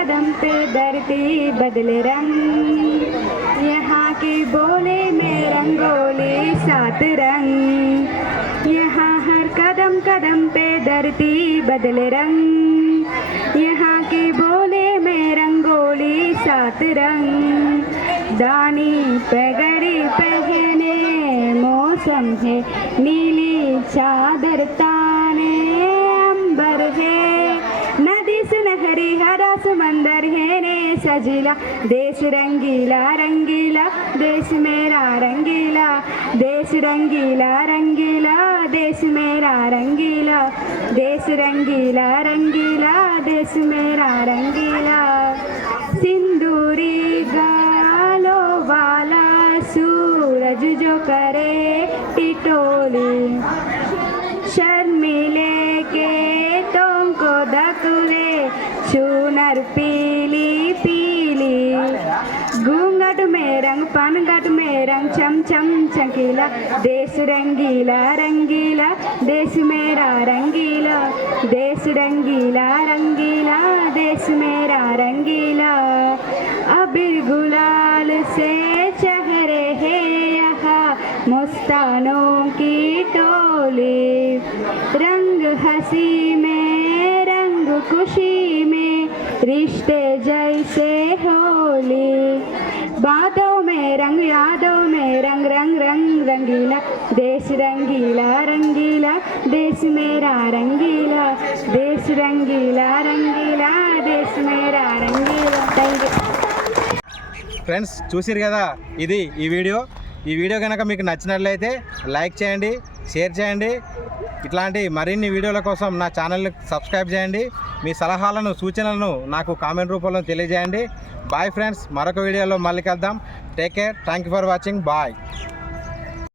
कदम पे धरती बदले रंग, यहाँ के बोले में रंगोली सात रंग, यहाँ हर कदम कदम पे धरती बदले रंग, यहाँ के बोले में रंगोली सात रंग, दानी पगड़ी पहने मौसम है नीली चादर ताने अंबर है, नदी सुनहरी हरा समंदर है ने सजीला, देश रंगीला रंगीला देश मेरा रंगीला, देश रंगीला रंगीला देश मेरा रंगीला, देश रंगीला रंगीला देश मेरा रंगीला, सिंदूरी गालों वाला सूरज जो करे टिटोली, शर्मिले के को दकुले चूनर पीली पीली, घूंघट में रंग पनघट में रंग चम चम चकीला, देश रंगीला रंगीला देश मेरा रंगीला, देश रंगीला रंगीला देश मेरा रंगीला, अबीर गुलाल से चेहरे हैं यहाँ मस्तानों की टोली, रंग हंसी में रंग खुशी में रिश्ते जैसे होली, बातों में रंग यादों में रंग रंग रंग रंगीला, देश रंगीला रंगीला देश मेरा रंगीला, देश रंगीला रंगीला देश मेरा रंगीला। థ్యాంక్ యూ ఫ్రెండ్స్, చూసిరు కదా, ఇది ఈ వీడియో కనుక మీకు నచ్చినట్లయితే లైక్ చేయండి, షేర్ చేయండి. ఇట్లాంటి మరిన్ని వీడియోల కోసం నా ఛానల్ని సబ్స్క్రైబ్ చేయండి. మీ సలహాలను సూచనలను నాకు కామెంట్ రూపంలో తెలియజేయండి. బాయ్ ఫ్రెండ్స్, మరొక వీడియోలో మళ్ళీ కలుద్దాం. Take care, thank you for watching, bye.